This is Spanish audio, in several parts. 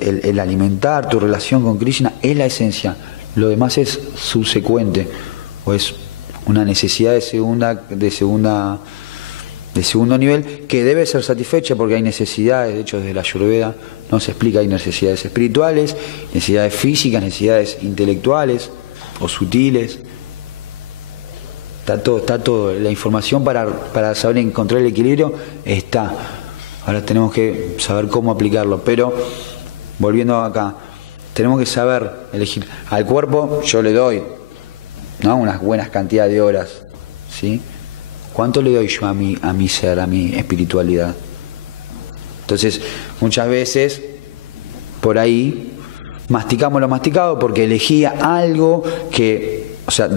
el alimentar tu relación con Krishna es la esencia. Lo demás es subsecuente o es una necesidad de segundo nivel que debe ser satisfecha, porque hay necesidades. De hecho, desde la Ayurveda no se explica, hay necesidades espirituales, necesidades físicas, necesidades intelectuales o sutiles. Está todo. La información para saber encontrar el equilibrio está. Ahora tenemos que saber cómo aplicarlo. Pero, volviendo acá, tenemos que saber elegir. Al cuerpo yo le doy, ¿no?, unas buenas cantidades de horas, ¿sí? ¿Cuánto le doy yo a mi ser, a mi espiritualidad? Entonces, muchas veces, por ahí, masticamos lo masticado porque elegí algo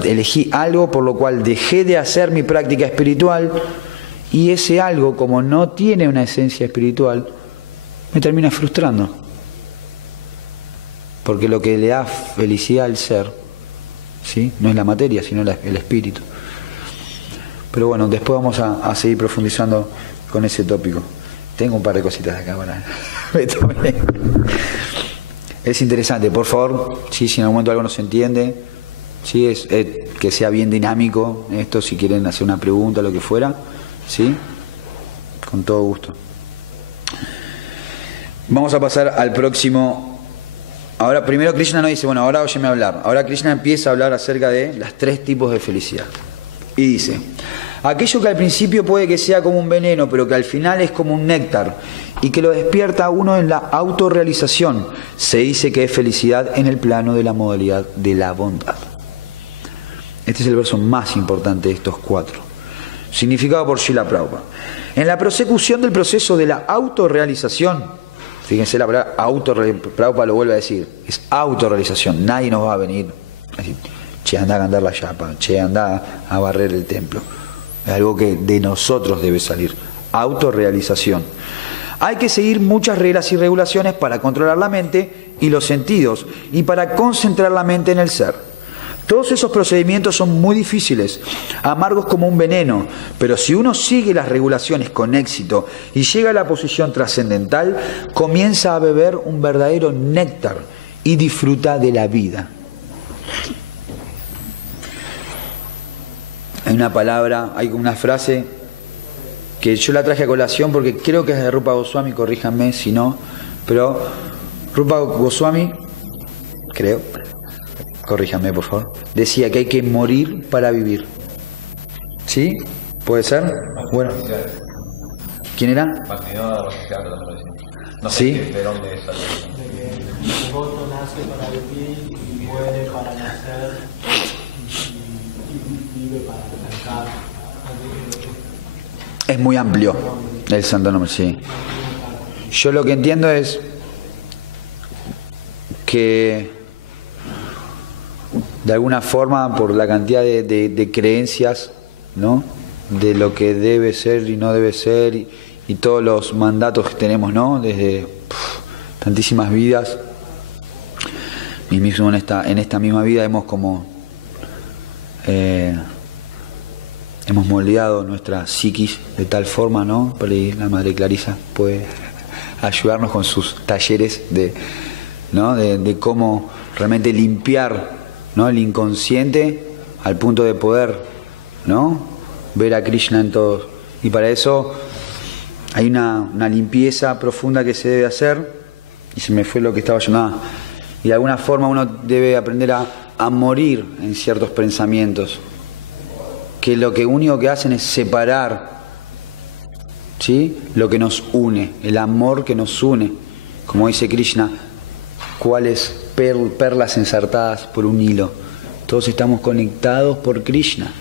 elegí algo por lo cual dejé de hacer mi práctica espiritual, y ese algo, como no tiene una esencia espiritual, me termina frustrando. Porque lo que le da felicidad al ser, ¿sí?, no es la materia, sino el espíritu. Pero bueno, después vamos a seguir profundizando con ese tópico. Tengo un par de cositas acá para... Es interesante, por favor, ¿sí?, si en algún momento algo no se entiende, ¿sí?, que sea bien dinámico esto, si quieren hacer una pregunta, lo que fuera, ¿sí?, con todo gusto. Vamos a pasar al próximo. Ahora, primero Krishna nos dice, bueno, ahora óyeme hablar. Ahora Krishna empieza a hablar acerca de los 3 tipos de felicidad. Y dice: aquello que al principio puede que sea como un veneno, pero que al final es como un néctar, y que lo despierta a uno en la autorrealización, se dice que es felicidad en el plano de la modalidad de la bondad. Este es el verso más importante de estos 4. Significado por Srila Prabhupada. En la prosecución del proceso de la autorrealización, fíjense la palabra Prabhupada lo vuelve a decir, es autorrealización. Nadie nos va a venir a decir, che, anda a cantar la yapa, che, anda a barrer el templo. Es algo que de nosotros debe salir. Autorrealización. Hay que seguir muchas reglas y regulaciones para controlar la mente y los sentidos, y para concentrar la mente en el ser. Todos esos procedimientos son muy difíciles, amargos como un veneno, pero si uno sigue las regulaciones con éxito y llega a la posición trascendental, comienza a beber un verdadero néctar y disfruta de la vida. Hay una palabra, hay una frase que yo la traje a colación porque creo que es de Rupa Goswami, corríjanme si no, pero Rupa Goswami, creo, corríjanme por favor, decía que hay que morir para vivir. ¿Sí? ¿Puede ser? Bueno. ¿Quién era? No sé, ¿sí?, de dónde es. El voto nace para vivir y muere para nacer y vive para descansar. Es muy amplio el santo nombre, sí. Yo lo que entiendo es que de alguna forma, por la cantidad de creencias, ¿no?, de lo que debe ser y no debe ser, y todos los mandatos que tenemos, ¿no?, desde tantísimas vidas, y mismo en esta misma vida hemos moldeado nuestra psiquis de tal forma, ¿no? Por ahí la Madre Clarisa puede ayudarnos con sus talleres ¿no?, de cómo realmente limpiar, ¿no?, el inconsciente al punto de poder, ¿no?, ver a Krishna en todo. Y para eso hay una limpieza profunda que se debe hacer, y se me fue lo que estaba llamando. Y de alguna forma uno debe aprender a morir en ciertos pensamientos, que lo que único que hacen es separar, ¿sí?, lo que nos une, el amor que nos une. Como dice Krishna, ¿cuáles perlas ensartadas por un hilo? Todos estamos conectados por Krishna.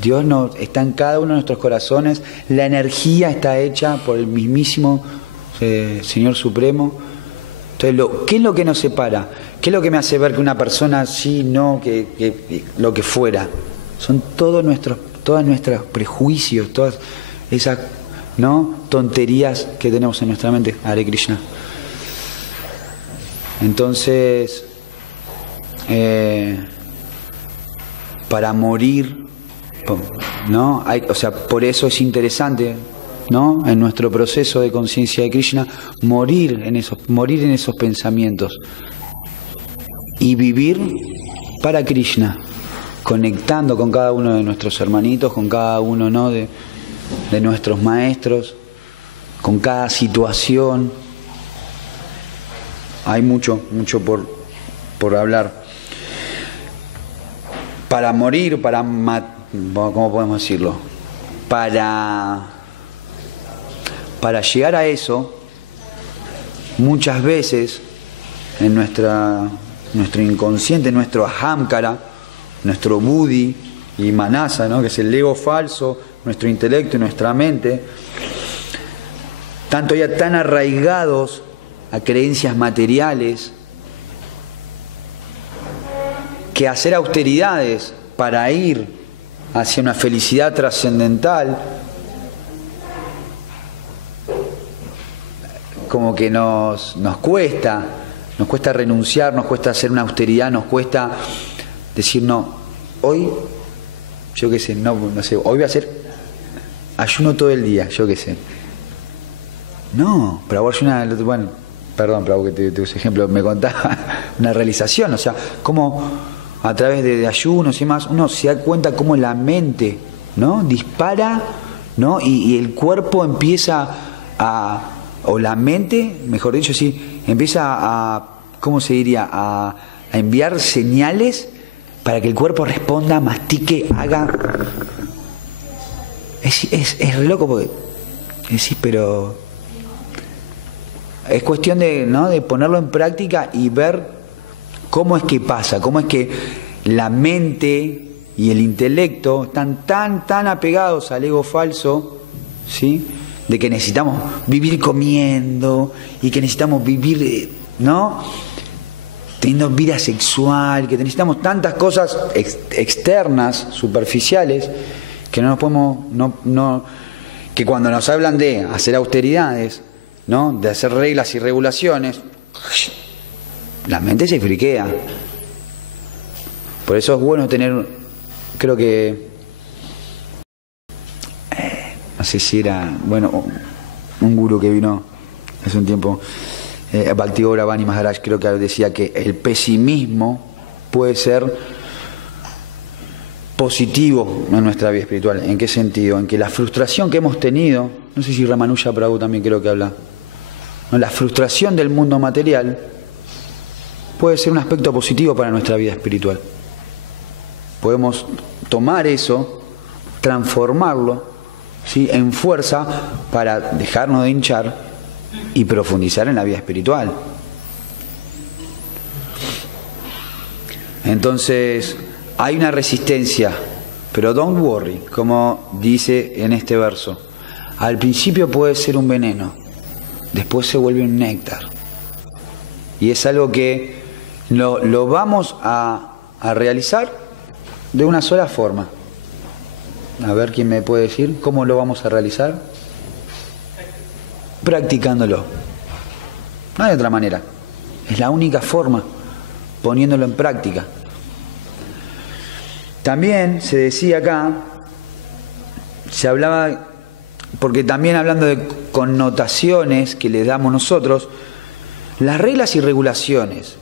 Dios está en cada uno de nuestros corazones. La energía está hecha por el mismísimo Señor Supremo. Entonces, ¿qué es lo que nos separa? ¿Qué es lo que me hace ver que una persona sí, no, que lo que fuera? Son todos nuestros prejuicios, todas esas, ¿no?, tonterías que tenemos en nuestra mente. Hare Krishna. Entonces, para morir, ¿no?, por eso es interesante ¿no? En nuestro proceso de conciencia de Krishna, morir en esos pensamientos y vivir para Krishna, conectando con cada uno de nuestros hermanitos, con cada uno, ¿no? de nuestros maestros, con cada situación. Hay mucho por hablar. Para morir, ¿cómo podemos decirlo? Para llegar a eso, muchas veces en nuestro inconsciente, nuestro ahamkara, nuestro buddhi y manasa, ¿no? Que es el ego falso, nuestro intelecto y nuestra mente, tanto ya tan arraigados a creencias materiales, que hacer austeridades para ir hacia una felicidad trascendental como que nos cuesta renunciar, nos cuesta hacer una austeridad, nos cuesta decir no, hoy, yo qué sé, no sé, hoy voy a hacer ayuno todo el día, yo qué sé. No, pero bueno, perdón, pero que te use ejemplo, me contaba una realización, o sea, cómo a través de ayunos y demás, uno se da cuenta cómo la mente, ¿no? Dispara, ¿no? Y el cuerpo empieza o la mente, mejor dicho, sí, empieza ¿cómo se diría? A enviar señales para que el cuerpo responda, mastique, haga. Es re loco porque decís, pero es cuestión de ponerlo en práctica y ver cómo es que pasa, cómo es que la mente y el intelecto están tan apegados al ego falso, ¿sí? De que necesitamos vivir comiendo y que necesitamos vivir, ¿no? Teniendo vida sexual, que necesitamos tantas cosas externas, superficiales, que no nos podemos, que cuando nos hablan de hacer austeridades, ¿no? De hacer reglas y regulaciones, la mente se friquea. Por eso es bueno tener, creo que, no sé si era, bueno, un gurú que vino hace un tiempo, Bhakti Gauravani Maharaj, creo que decía que el pesimismo puede ser positivo en nuestra vida espiritual. ¿En qué sentido? En que la frustración que hemos tenido, no sé si Ramanuja Prabhu también creo que habla, ¿no? La frustración del mundo material puede ser un aspecto positivo para nuestra vida espiritual. Podemos tomar eso, transformarlo, ¿sí? En fuerza para dejarnos de hinchar y profundizar en la vida espiritual. Entonces, hay una resistencia, pero don't worry, como dice en este verso. Al principio puede ser un veneno, después se vuelve un néctar. Y es algo que lo vamos a realizar de una sola forma. A ver quién me puede decir cómo lo vamos a realizar. Practicándolo. No hay otra manera. Es la única forma, poniéndolo en práctica. También se decía acá, se hablaba, porque también hablando de connotaciones que le damos nosotros, las reglas y regulaciones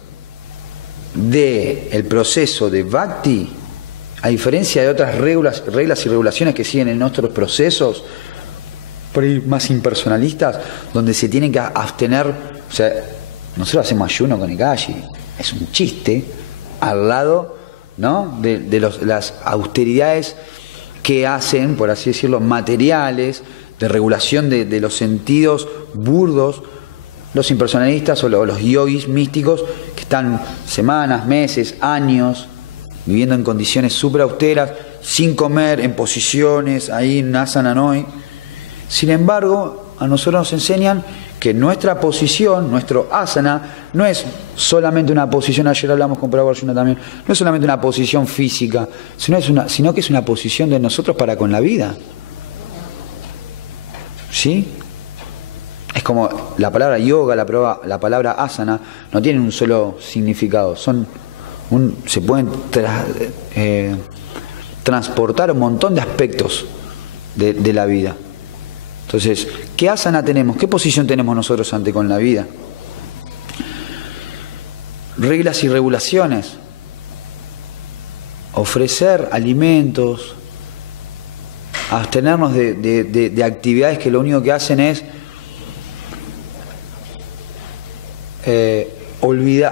del proceso de Bhakti, a diferencia de otras reglas y regulaciones que siguen en nuestros procesos por ahí más impersonalistas, donde se tienen que abstener, o sea, nosotros hacemos ayuno con Ekashi, es un chiste al lado, ¿no? de las austeridades que hacen, por así decirlo, materiales, de regulación de los sentidos burdos, los impersonalistas o los yogis místicos que están semanas, meses, años viviendo en condiciones súper austeras, sin comer, en posiciones, ahí en asana noi. Sin embargo, a nosotros nos enseñan que nuestra posición, nuestro asana, no es solamente una posición, ayer hablamos con Prabhu Arjuna también, no es solamente una posición física, sino que es una posición de nosotros para con la vida. ¿Sí? Es como la palabra yoga, la palabra asana, no tienen un solo significado, se pueden transportar un montón de aspectos de la vida. Entonces, ¿qué asana tenemos? ¿Qué posición tenemos nosotros ante con la vida? Reglas y regulaciones. Ofrecer alimentos, abstenernos de actividades que lo único que hacen es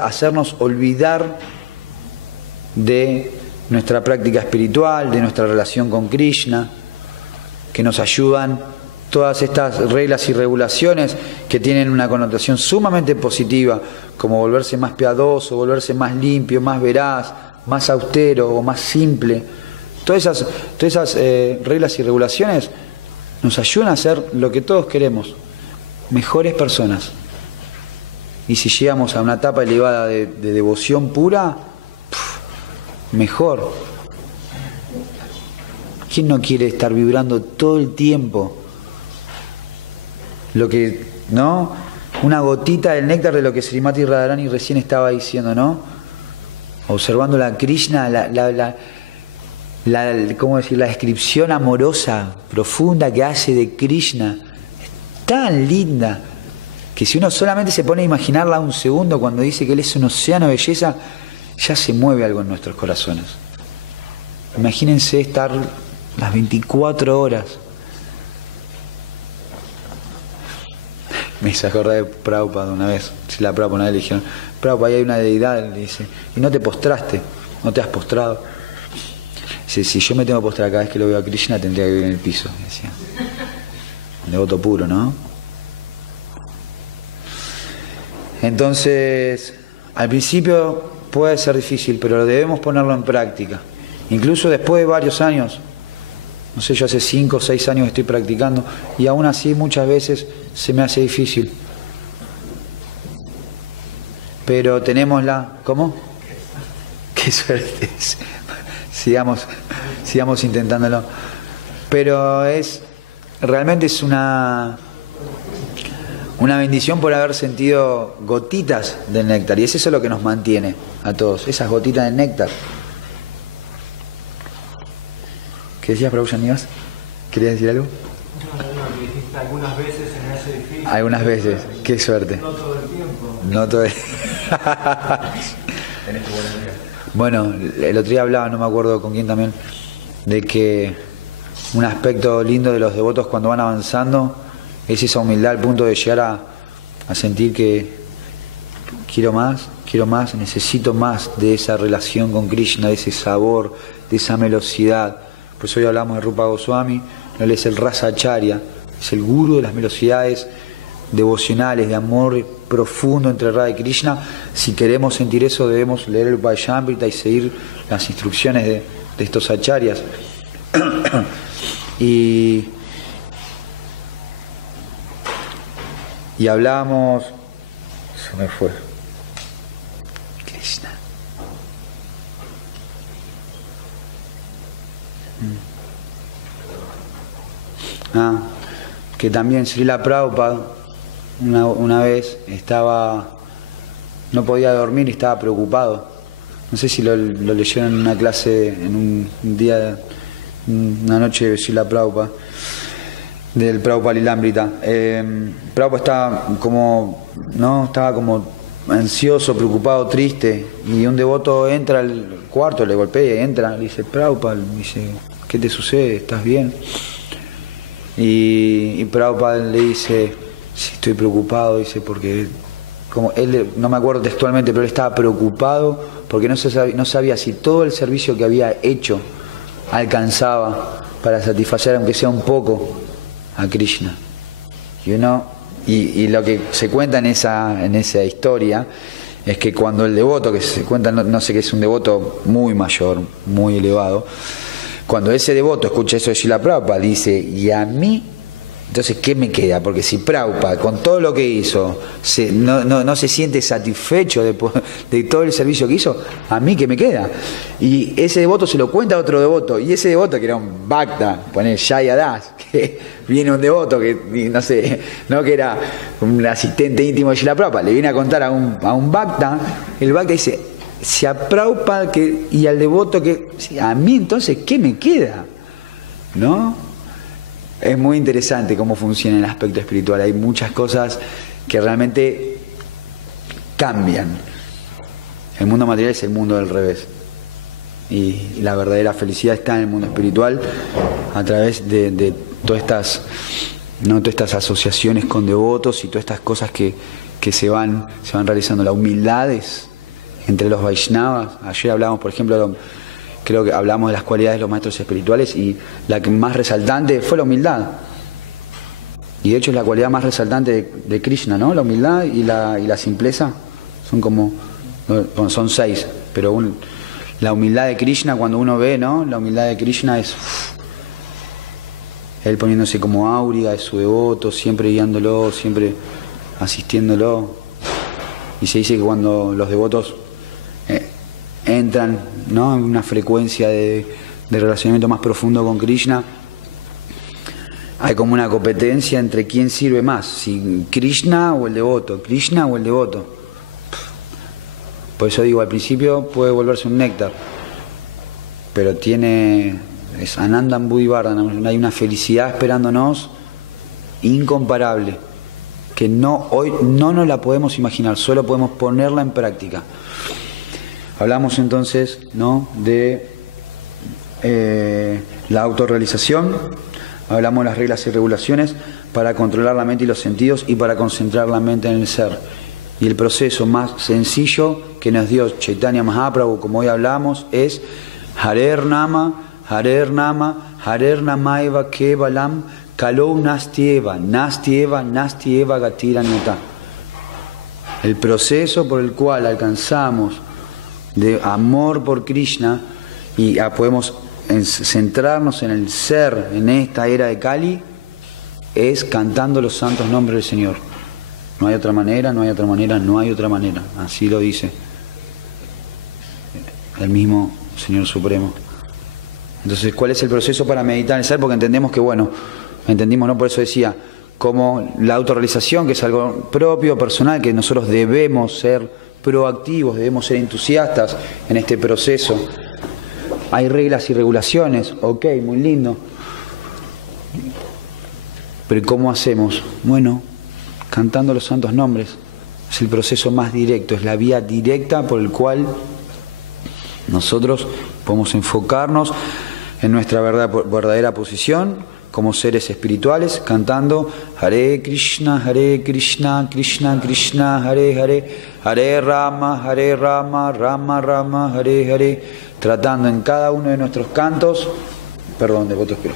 hacernos olvidar de nuestra práctica espiritual, de nuestra relación con Krishna, que nos ayudan todas estas reglas y regulaciones que tienen una connotación sumamente positiva, como volverse más piadoso, volverse más limpio, más veraz, más austero o más simple. Todas esas reglas y regulaciones nos ayudan a ser lo que todos queremos, mejores personas. Y si llegamos a una etapa elevada de devoción pura, mejor. ¿Quién no quiere estar vibrando todo el tiempo lo que, ¿no? Una gotita del néctar de lo que Srimati Radharani recién estaba diciendo, ¿no? Observando la Krishna, ¿cómo decir? La descripción amorosa, profunda que hace de Krishna, es tan linda que si uno solamente se pone a imaginarla un segundo cuando dice que Él es un océano de belleza, ya se mueve algo en nuestros corazones. Imagínense estar las 24 horas. Me hizo acordar de Prabhupada una vez. Si la Prabhupada una vez le dijeron, Prabhupada, ahí hay una deidad, le dice, y no te postraste, no te has postrado. Dice, si yo me tengo que postrar cada vez que lo veo a Krishna, tendría que vivir en el piso, decía. Un devoto puro, ¿no? Entonces, al principio puede ser difícil, pero debemos ponerlo en práctica. Incluso después de varios años, no sé, yo hace 5 o 6 años estoy practicando y aún así muchas veces se me hace difícil. Pero tenemos ¿cómo? Qué suerte. Sigamos intentándolo. Pero realmente es una bendición por haber sentido gotitas del néctar. Y es eso lo que nos mantiene a todos, esas gotitas de néctar. ¿Qué decías, Prabhu Yanivas? ¿Querías decir algo? No, dijiste algunas veces se me hace difícil. Algunas veces, qué suerte. No todo el tiempo. No todo el Bueno, el otro día hablaba, no me acuerdo con quién también, de que un aspecto lindo de los devotos cuando van avanzando es esa humildad al punto de llegar a sentir que quiero más, necesito más de esa relación con Krishna, de ese sabor, de esa melosidad. Por eso hoy hablamos de Rupa Goswami, él es el Rasa Acharya, es el gurú de las velocidades devocionales, de amor profundo entre Radha y Krishna. Si queremos sentir eso, debemos leer el Upayamrita y seguir las instrucciones de estos acharyas. y hablábamos, se me fue, Krishna. Que también Srila Prabhupada una vez no podía dormir y estaba preocupado. No sé si lo leyeron en una clase, en un día, una noche de Srila Prabhupada, del Prabhupada Lilamrita. Prabhupada estaba como ansioso, preocupado, triste, y un devoto entra al cuarto, le golpea, entra, le dice, Prabhupada, dice, ¿qué te sucede? ¿Estás bien? Y Prabhupada le dice, sí, estoy preocupado, dice, porque, como él, no me acuerdo textualmente, pero él estaba preocupado porque no sabía si todo el servicio que había hecho alcanzaba para satisfacer, aunque sea un poco, a Krishna. Y lo que se cuenta en esa historia es que cuando el devoto, que se cuenta, no sé, que es un devoto muy mayor, muy elevado, cuando ese devoto escucha eso de Srila Prabhupada, dice, ¿y a mí? Entonces, ¿qué me queda? Porque si Prabhupada, con todo lo que hizo, no se siente satisfecho de todo el servicio que hizo, ¿a mí qué me queda? Y ese devoto se lo cuenta a otro devoto, y ese devoto, que era un Bhakta, poner Jaya Das, que viene un devoto que, no sé, que era un asistente íntimo de Srila Prabhupada, le viene a contar a un Bhakta, el Bhakta dice, si a Prabhupada y al devoto a mí entonces, ¿qué me queda? ¿No? es muy interesante cómo funciona el aspecto espiritual. Hay muchas cosas que realmente cambian. El mundo material es el mundo del revés. Y la verdadera felicidad está en el mundo espiritual a través de todas estas, ¿no?, todas estas asociaciones con devotos y todas estas cosas que se van realizando. La humildad es entre los Vaishnavas. Ayer hablamos, por ejemplo, creo que hablamos de las cualidades de los maestros espirituales y la que más resaltante fue la humildad. Y de hecho es la cualidad más resaltante de Krishna, ¿no? La humildad y la simpleza son como, bueno, son 6, pero la humildad de Krishna, cuando uno ve, ¿no?, la humildad de Krishna es él poniéndose como áuriga de su devoto, siempre guiándolo, siempre asistiéndolo. Y se dice que cuando los devotos entran, ¿no?, en una frecuencia de relacionamiento más profundo con Krishna, hay como una competencia entre quién sirve más, si Krishna o el devoto, Krishna o el devoto. Por eso digo, al principio puede volverse un néctar, pero es Anandam Buddhi Vardhanam, hay una felicidad esperándonos incomparable, que hoy no nos la podemos imaginar, solo podemos ponerla en práctica. Hablamos entonces, ¿no?, de la autorrealización, hablamos de las reglas y regulaciones para controlar la mente y los sentidos y para concentrar la mente en el ser. Y el proceso más sencillo que nos dio Chaitanya Mahaprabhu, como hoy hablamos, es Harer Nama, Harer Nama, Harer Namaiva Kevalam, Kalou Nastieva, Nastieva, Nastieva Gatiranyata. El proceso por el cual alcanzamos de amor por Krishna y podemos centrarnos en el ser en esta era de Kali es cantando los santos nombres del Señor. No hay otra manera, no hay otra manera, no hay otra manera. Así lo dice el mismo Señor Supremo. Entonces, ¿cuál es el proceso para meditar en el ser? Porque entendemos que, bueno, entendimos, ¿no? Por eso decía, como la autorrealización, que es algo propio, personal, que nosotros debemos ser proactivos, debemos ser entusiastas en este proceso. Hay reglas y regulaciones, ok, muy lindo. Pero ¿cómo hacemos? Bueno, cantando los santos nombres. Es el proceso más directo, es la vía directa por el cual nosotros podemos enfocarnos en nuestra verdadera posición como seres espirituales, cantando Hare Krishna, Krishna Krishna, Hare Hare, Hare Rama, Rama Rama, Hare Hare, tratando en cada uno de nuestros cantos, perdón, devotos, pero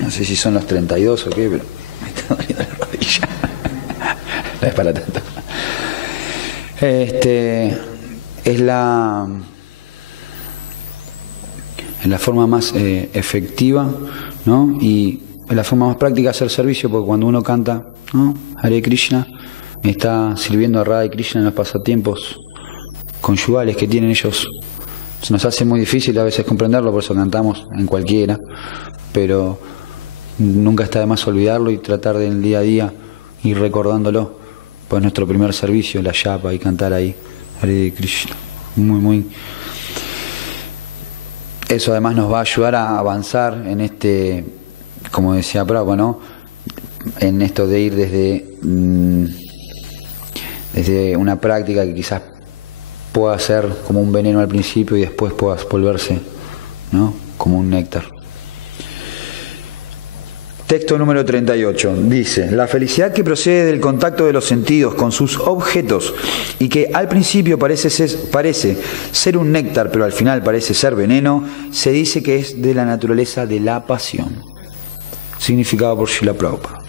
no sé si son los 32 o qué, pero me está doliendo la rodilla. No es para tanto. Es la forma más efectiva, ¿no? Y es la forma más práctica de hacer servicio, porque cuando uno canta, ¿no?, Hare Krishna, está sirviendo a Radha y Krishna en los pasatiempos conyugales que tienen ellos. Se nos hace muy difícil a veces comprenderlo, por eso cantamos en cualquiera, pero nunca está de más olvidarlo y tratar de en el día a día ir recordándolo. Pues nuestro primer servicio, la yapa, y cantar ahí Hare Krishna. Muy eso además nos va a ayudar a avanzar en como decía Prabhupada, ¿no?, en esto de ir desde una práctica que quizás pueda ser como un veneno al principio y después pueda volverse, ¿no?, como un néctar. Texto número 38 dice: la felicidad que procede del contacto de los sentidos con sus objetos y que al principio parece ser un néctar, pero al final parece ser veneno, se dice que es de la naturaleza de la pasión. Significado por Srila Prabhupada.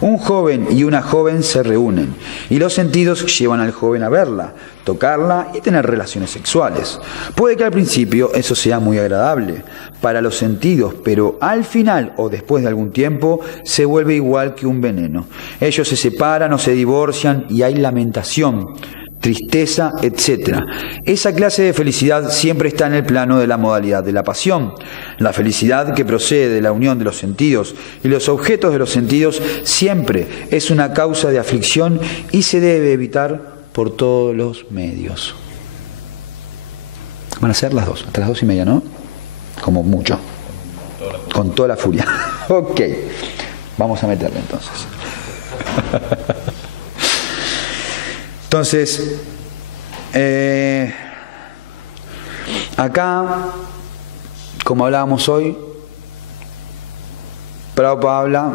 Un joven y una joven se reúnen y los sentidos llevan al joven a verla, tocarla y tener relaciones sexuales. Puede que al principio eso sea muy agradable para los sentidos, pero al final o después de algún tiempo se vuelve igual que un veneno. Ellos se separan o se divorcian y hay lamentación, tristeza, etc. Esa clase de felicidad siempre está en el plano de la modalidad de la pasión. La felicidad que procede de la unión de los sentidos y los objetos de los sentidos siempre es una causa de aflicción y se debe evitar por todos los medios. Van a ser las 2, hasta las 2:30, ¿no? Como mucho. Con toda la furia. Ok, vamos a meterle entonces. Entonces, acá, como hablábamos hoy, Prabhupada habla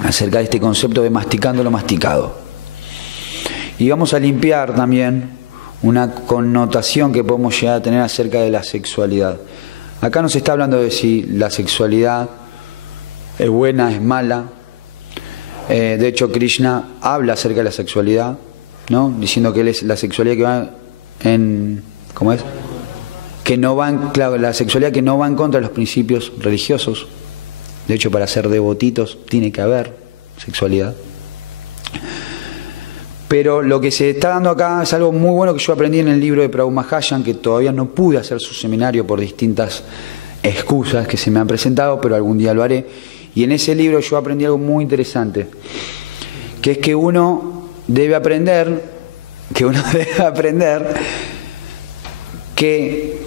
acerca de este concepto de masticando lo masticado. Y vamos a limpiar también una connotación que podemos llegar a tener acerca de la sexualidad. Acá nos está hablando de si la sexualidad es buena, es mala. De hecho, Krishna habla acerca de la sexualidad, ¿no? Diciendo que él es la sexualidad que va en... ¿Cómo es? Que no va en, claro, la sexualidad que no va en contra de los principios religiosos. De hecho, para ser devotitos tiene que haber sexualidad. Pero lo que se está dando acá es algo muy bueno que yo aprendí en el libro de Prabhu Mahajan, que todavía no pude hacer su seminario por distintas excusas que se me han presentado, pero algún día lo haré. Y en ese libro yo aprendí algo muy interesante, que es que uno debe aprender que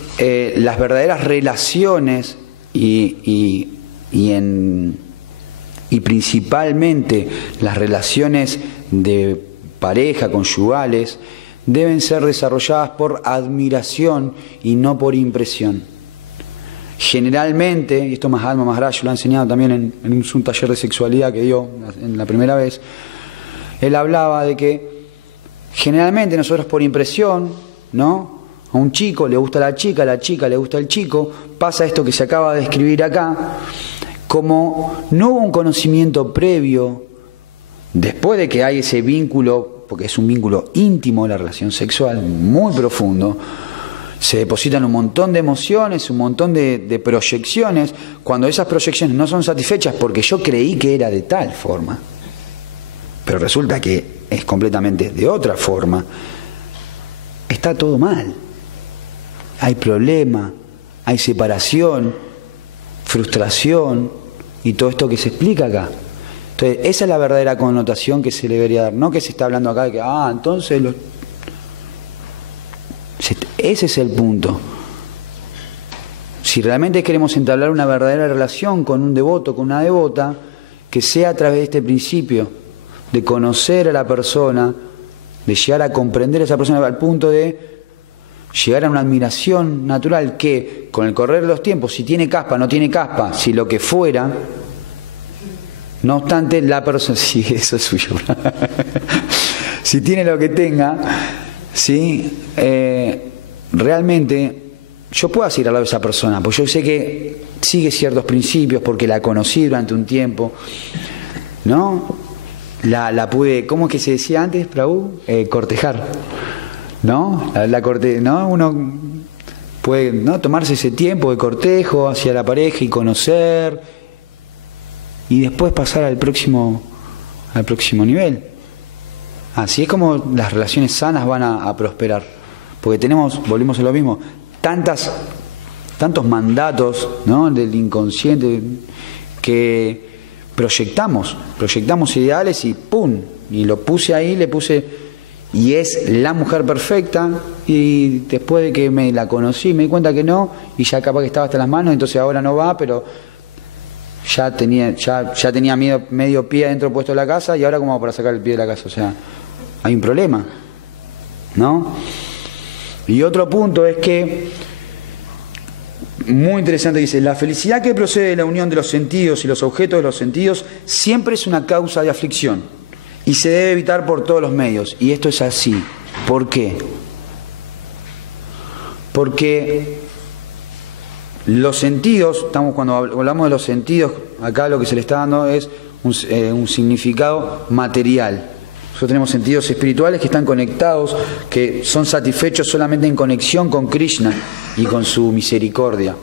las verdaderas relaciones y principalmente las relaciones de pareja, conyugales, deben ser desarrolladas por admiración y no por impresión. Generalmente, y esto Mahatma Maharaj lo ha enseñado también en un taller de sexualidad que dio en la primera vez, él hablaba de que generalmente nosotros por impresión, ¿no? A un chico le gusta la chica le gusta el chico, pasa esto que se acaba de escribir acá, como no hubo un conocimiento previo, después de que hay ese vínculo, porque es un vínculo íntimo la relación sexual, muy profundo, se depositan un montón de emociones, un montón de proyecciones, cuando esas proyecciones no son satisfechas porque yo creí que era de tal forma, pero resulta que es completamente de otra forma, está todo mal. Hay problema, hay separación, frustración y todo esto que se explica acá. Entonces, esa es la verdadera connotación que se le debería dar, no que se está hablando acá de que, entonces ese es el punto. Si realmente queremos entablar una verdadera relación con un devoto, con una devota, que sea a través de este principio, de conocer a la persona, de llegar a comprender a esa persona al punto de llegar a una admiración natural que, con el correr de los tiempos, si tiene caspa, no tiene caspa, si lo que fuera, no obstante, la persona, sí, eso es suyo, si tiene lo que tenga, ¿sí? Realmente yo puedo seguir al lado de esa persona, porque yo sé que sigue ciertos principios, porque la conocí durante un tiempo, ¿no? La pude, ¿cómo es que se decía antes, Prabhu? Cortejar, ¿no? ¿No? Uno puede, ¿no?, tomarse ese tiempo de cortejo hacia la pareja y conocer, y después pasar al próximo nivel. Así es como las relaciones sanas van a prosperar. Porque volvimos a lo mismo, tantos mandatos, ¿no?, del inconsciente que proyectamos ideales y ¡pum! Y lo puse ahí, y es la mujer perfecta, y después de que me la conocí me di cuenta que no, y ya capaz que estaba hasta las manos, entonces ahora no va, pero ya tenía medio pie adentro puesto de la casa, y ahora ¿cómo hago para sacar el pie de la casa? O sea, hay un problema, ¿no? Y otro punto es que, muy interesante, dice, la felicidad que procede de la unión de los sentidos y los objetos de los sentidos siempre es una causa de aflicción y se debe evitar por todos los medios. Y esto es así. ¿Por qué? Porque los sentidos, cuando hablamos de los sentidos, acá lo que se le está dando es un significado material. Nosotros tenemos sentidos espirituales que están conectados, que son satisfechos solamente en conexión con Krishna y con su misericordia.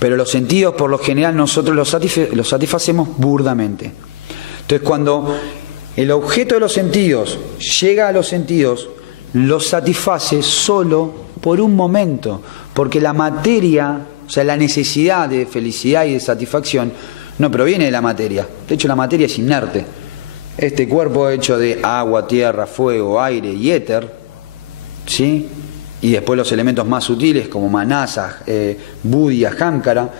Pero los sentidos, por lo general, nosotros los satisfacemos burdamente. Entonces, cuando el objeto de los sentidos llega a los sentidos, los satisface solo por un momento, porque la materia, o sea, la necesidad de felicidad y de satisfacción no proviene de la materia. De hecho, la materia es inerte. Este cuerpo hecho de agua, tierra, fuego, aire y éter, ¿sí?, y después los elementos más sutiles como manasa, buddhya, hamkara,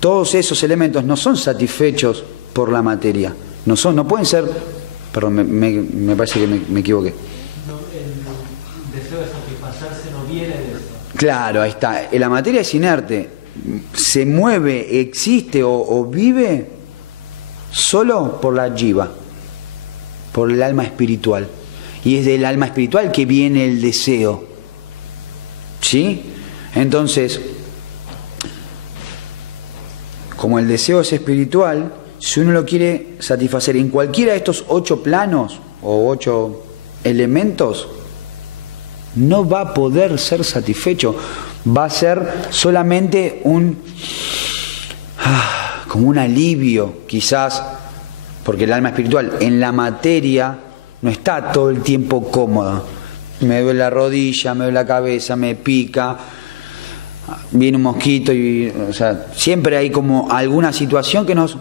todos esos elementos no son satisfechos por la materia, no pueden ser, perdón, me parece que me equivoqué. El deseo de satisfacerse no viene de eso. Claro, ahí está. La materia es inerte, se mueve, existe o vive solo por la jiva, por el alma espiritual. Y es del alma espiritual que viene el deseo. ¿Sí? Entonces, como el deseo es espiritual, si uno lo quiere satisfacer en cualquiera de estos 8 planos o 8 elementos, no va a poder ser satisfecho. Va a ser solamente como un alivio, quizás, porque el alma espiritual en la materia no está todo el tiempo cómoda. Me duele la rodilla, me duele la cabeza, me pica, viene un mosquito, o sea, siempre hay como alguna situación que nos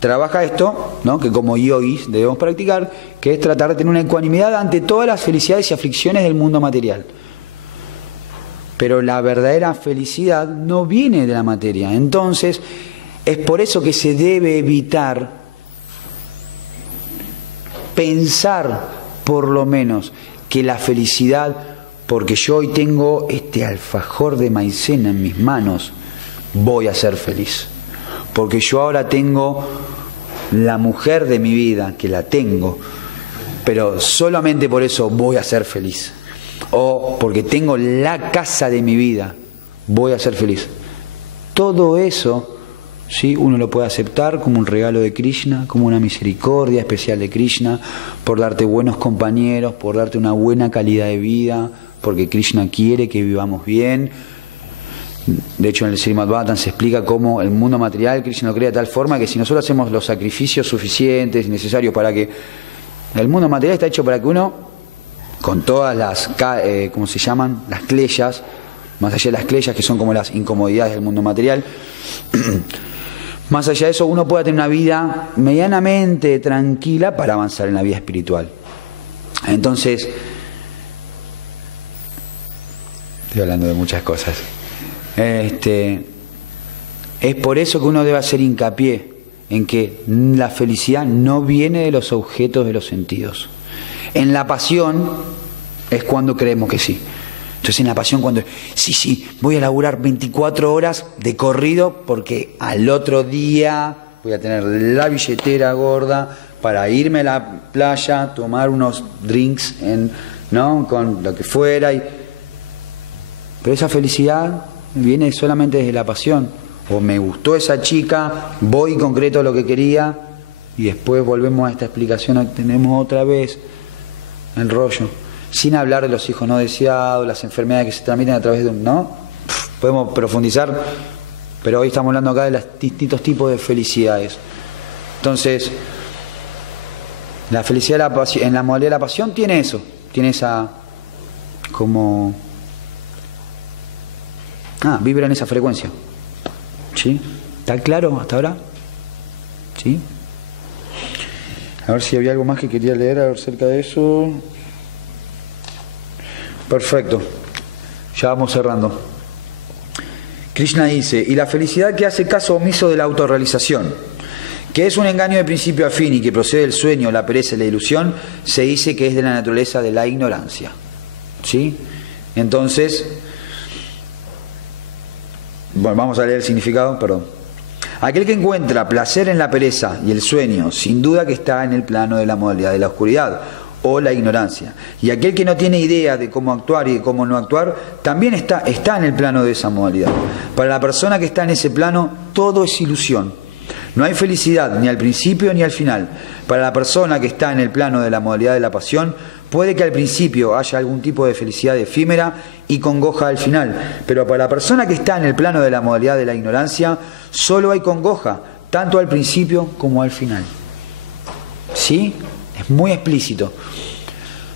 trabaja esto, ¿no? Que como yogis debemos practicar, que es tratar de tener una ecuanimidad ante todas las felicidades y aflicciones del mundo material. Pero la verdadera felicidad no viene de la materia. Entonces, es por eso que se debe evitar pensar, por lo menos, que la felicidad, porque yo hoy tengo este alfajor de maicena en mis manos, voy a ser feliz. Porque yo ahora tengo la mujer de mi vida, que la tengo, pero solamente por eso voy a ser feliz. O porque tengo la casa de mi vida, voy a ser feliz. Todo eso, ¿sí?, uno lo puede aceptar como un regalo de Krishna, como una misericordia especial de Krishna, por darte buenos compañeros, por darte una buena calidad de vida, porque Krishna quiere que vivamos bien. De hecho, en el Srimad Bhagavatam se explica cómo el mundo material Krishna lo crea de tal forma que si nosotros hacemos los sacrificios suficientes y necesarios para que el mundo material está hecho para que uno, con todas las, ¿cómo se llaman?, las kleyas, más allá de las kleyas que son como las incomodidades del mundo material, más allá de eso uno pueda tener una vida medianamente tranquila para avanzar en la vida espiritual. Entonces, estoy hablando de muchas cosas. Es por eso que uno debe hacer hincapié en que la felicidad no viene de los objetos de los sentidos. En la pasión es cuando creemos que sí. Entonces en la pasión cuando sí, voy a laburar 24 horas de corrido porque al otro día voy a tener la billetera gorda para irme a la playa, tomar unos drinks, ¿no?, con lo que fuera. Pero esa felicidad viene solamente desde la pasión. O me gustó esa chica, voy y concreto lo que quería, y después volvemos a esta explicación, tenemos otra vez el rollo. Sin hablar de los hijos no deseados, las enfermedades que se transmiten a través de ¿no? Podemos profundizar, pero hoy estamos hablando acá de los distintos tipos de felicidades. Entonces, la felicidad en la modalidad de la pasión tiene eso, tiene esa como vibra en esa frecuencia. ¿Sí? ¿Está claro hasta ahora? ¿Sí? A ver si había algo más que quería leer acerca de eso. Perfecto. Ya vamos cerrando. Krishna dice, y la felicidad que hace caso omiso de la autorrealización, que es un engaño de principio a fin y que procede del sueño, la pereza y la ilusión, se dice que es de la naturaleza de la ignorancia. ¿Sí? Entonces, bueno, vamos a leer el significado, perdón. Aquel que encuentra placer en la pereza y el sueño, sin duda que está en el plano de la modalidad de la oscuridad o la ignorancia. Y aquel que no tiene idea de cómo actuar y de cómo no actuar, también está en el plano de esa modalidad. Para la persona que está en ese plano, todo es ilusión. No hay felicidad ni al principio ni al final. Para la persona que está en el plano de la modalidad de la pasión, puede que al principio haya algún tipo de felicidad efímera y congoja al final, pero para la persona que está en el plano de la modalidad de la ignorancia, solo hay congoja, tanto al principio como al final. ¿Sí? Es muy explícito.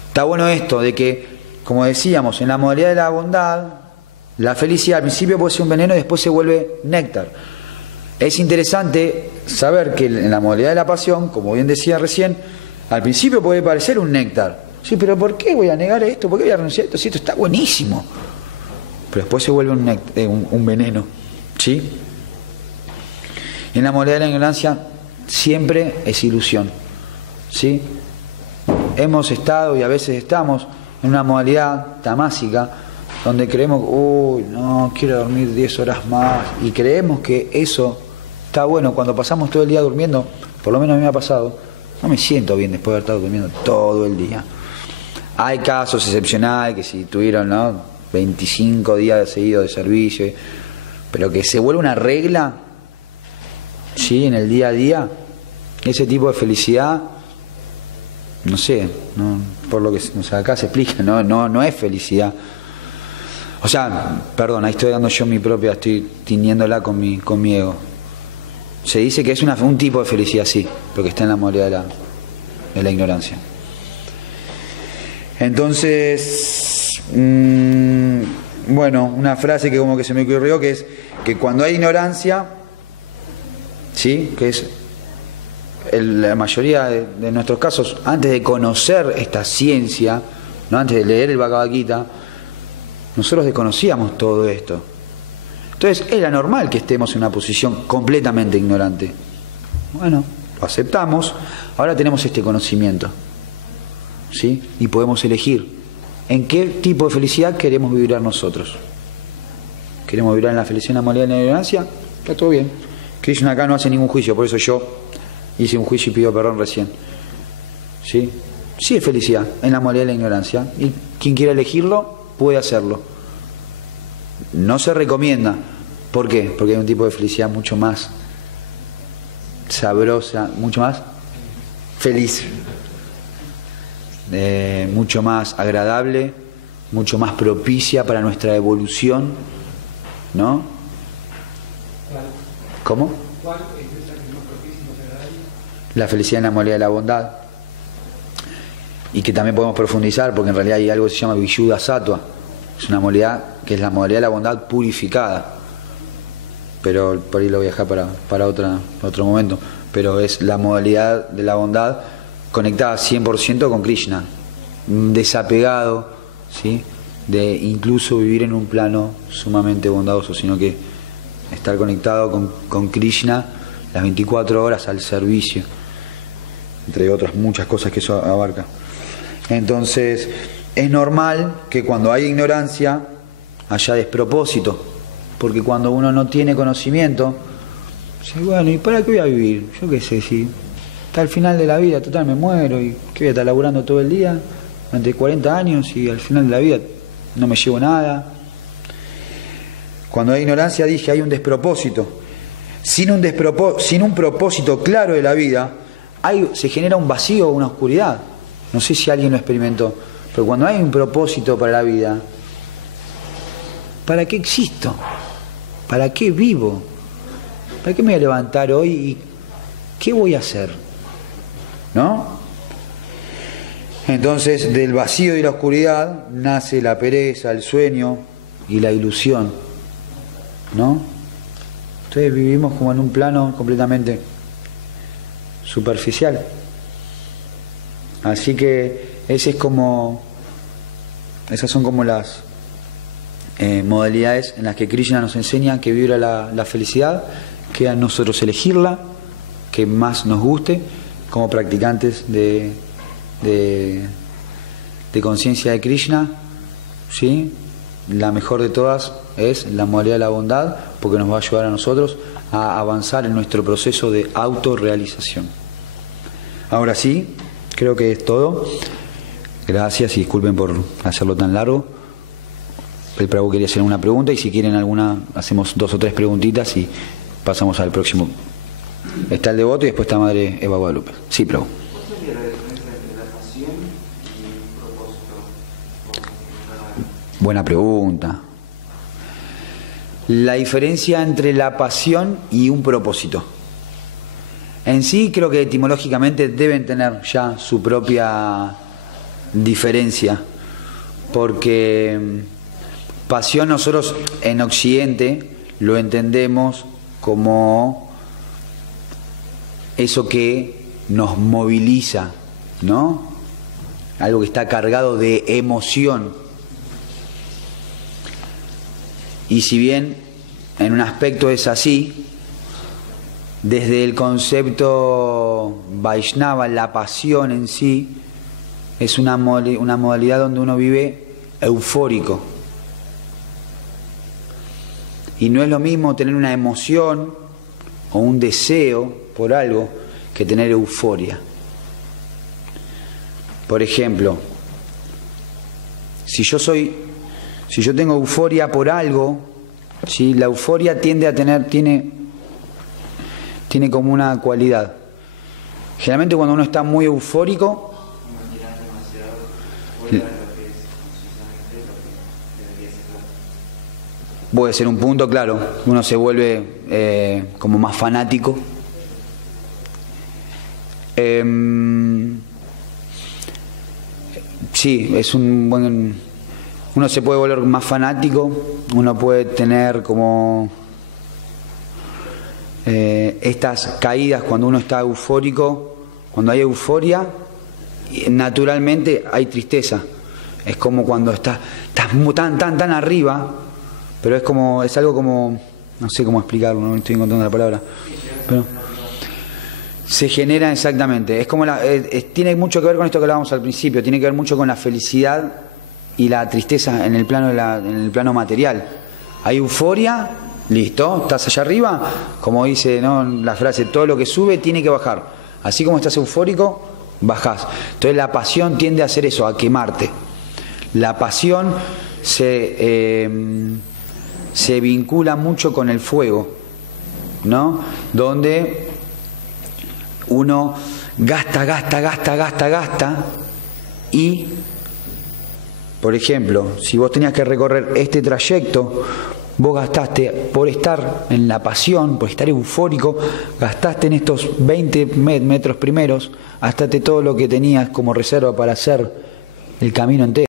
Está bueno esto de que, como decíamos, en la modalidad de la bondad, la felicidad al principio puede ser un veneno y después se vuelve néctar. Es interesante saber que en la modalidad de la pasión, como bien decía recién, al principio puede parecer un néctar, Sí, pero ¿por qué voy a negar esto? ¿Por qué voy a renunciar a esto? Si esto está buenísimo. Pero después se vuelve un veneno. ¿Sí? Y en la modalidad de la ignorancia siempre es ilusión. ¿Sí? Hemos estado y a veces estamos en una modalidad tamásica donde creemos, uy, no, quiero dormir 10 horas más, y creemos que eso está bueno. Cuando pasamos todo el día durmiendo, por lo menos a mí me ha pasado, no me siento bien después de haber estado durmiendo todo el día. Hay casos excepcionales que si tuvieron, ¿no?, 25 días seguidos de servicio, pero que se vuelve una regla, ¿sí?, en el día a día, ese tipo de felicidad, no sé, no, por lo que acá se explica, no es felicidad. O sea, perdón, ahí estoy dando yo mi propia, estoy tiñéndola con mi ego. Se dice que es un tipo de felicidad, sí, pero que está en la modalidad de la ignorancia. Entonces, bueno, una frase que como que se me ocurrió, que es que cuando hay ignorancia, ¿sí?, que es la mayoría de nuestros casos, antes de conocer esta ciencia, ¿no?, antes de leer el Bhagavad Gita, nosotros desconocíamos todo esto. Entonces era normal que estemos en una posición completamente ignorante. Bueno, lo aceptamos, ahora tenemos este conocimiento, ¿sí?, y podemos elegir en qué tipo de felicidad queremos vibrar nosotros. ¿Queremos vibrar en la felicidad, en la modalidad de la ignorancia? Está todo bien. Krishna acá no hace ningún juicio, por eso yo hice un juicio y pido perdón recién. ¿Sí? Sí es felicidad en la modalidad de la ignorancia, y quien quiera elegirlo puede hacerlo. No se recomienda. ¿Por qué? Porque hay un tipo de felicidad mucho más sabrosa, mucho más feliz, mucho más agradable, mucho más propicia para nuestra evolución, ¿no? ¿Cómo? ¿Cuál es esa que es más propicia y más agradable? La felicidad en la modalidad de la bondad, y que también podemos profundizar, porque en realidad hay algo que se llama Vishuddha Sattva. Es una modalidad que es la modalidad de la bondad purificada, pero por ahí lo voy a dejar para otro momento. Pero es la modalidad de la bondad conectada 100% con Krishna, desapegado, ¿sí?, de incluso vivir en un plano sumamente bondadoso, sino que estar conectado con Krishna las 24 horas al servicio, entre otras muchas cosas que eso abarca. Entonces, es normal que cuando hay ignorancia haya despropósito, porque cuando uno no tiene conocimiento, dice, bueno, ¿y para qué voy a vivir? Yo qué sé, si está al final de la vida, total me muero, y ¿qué voy a estar laburando todo el día durante 40 años y al final de la vida no me llevo nada? Cuando hay ignorancia, dije, hay un despropósito. Sin un propósito claro de la vida, se genera un vacío o una oscuridad. No sé si alguien lo experimentó, pero cuando hay un propósito para la vida, ¿para qué existo? ¿Para qué vivo? ¿Para qué me voy a levantar hoy y qué voy a hacer? ¿No? Entonces, del vacío y la oscuridad nace la pereza, el sueño y la ilusión, ¿no? Entonces vivimos como en un plano completamente superficial. Así que esas son como las modalidades en las que Krishna nos enseña que vibra la felicidad. Queda a nosotros elegirla, que más nos guste, como practicantes de conciencia de Krishna, ¿sí? La mejor de todas es la modalidad de la bondad, porque nos va a ayudar a nosotros a avanzar en nuestro proceso de autorrealización. Ahora sí, creo que es todo. Gracias y disculpen por hacerlo tan largo. El Prabhu quería hacer una pregunta, y si quieren alguna, hacemos 2 o 3 preguntitas y pasamos al próximo. Está el devoto y después está Madre Eva Guadalupe. Sí, Prabhu. ¿Cuál sería la diferencia entre la pasión y un propósito? Buena pregunta. La diferencia entre la pasión y un propósito. En sí creo que etimológicamente deben tener ya su propia diferencia, porque pasión nosotros en Occidente lo entendemos como eso que nos moviliza, ¿no? algo que está cargado de emoción. Y si bien en un aspecto es así, desde el concepto Vaishnava, la pasión en sí, es una modalidad donde uno vive eufórico. Y no es lo mismo tener una emoción o un deseo por algo que tener euforia. Por ejemplo, si yo tengo euforia por algo, ¿sí? La euforia tiene como una cualidad. Generalmente cuando uno está muy eufórico, puede ser un punto, claro, uno se vuelve como más fanático. Sí, es un buen... Uno se puede volver más fanático, uno puede tener como estas caídas cuando uno está eufórico. Cuando hay euforia, naturalmente hay tristeza. Es como cuando estás tan arriba, pero es algo como, no sé cómo explicarlo, no estoy encontrando la palabra, pero se genera exactamente. Es como tiene mucho que ver con esto que hablábamos al principio, tiene que ver mucho con la felicidad y la tristeza en el plano material. Hay euforia, listo, estás allá arriba, como dice, ¿no?, la frase, todo lo que sube tiene que bajar. Así como estás eufórico, bajás. Entonces la pasión tiende a hacer eso, a quemarte. La pasión se vincula mucho con el fuego, ¿no? Donde uno gasta y, por ejemplo, si vos tenías que recorrer este trayecto, vos gastaste, por estar en la pasión, por estar eufórico, gastaste en estos 20 metros primeros, gastaste todo lo que tenías como reserva para hacer el camino entero.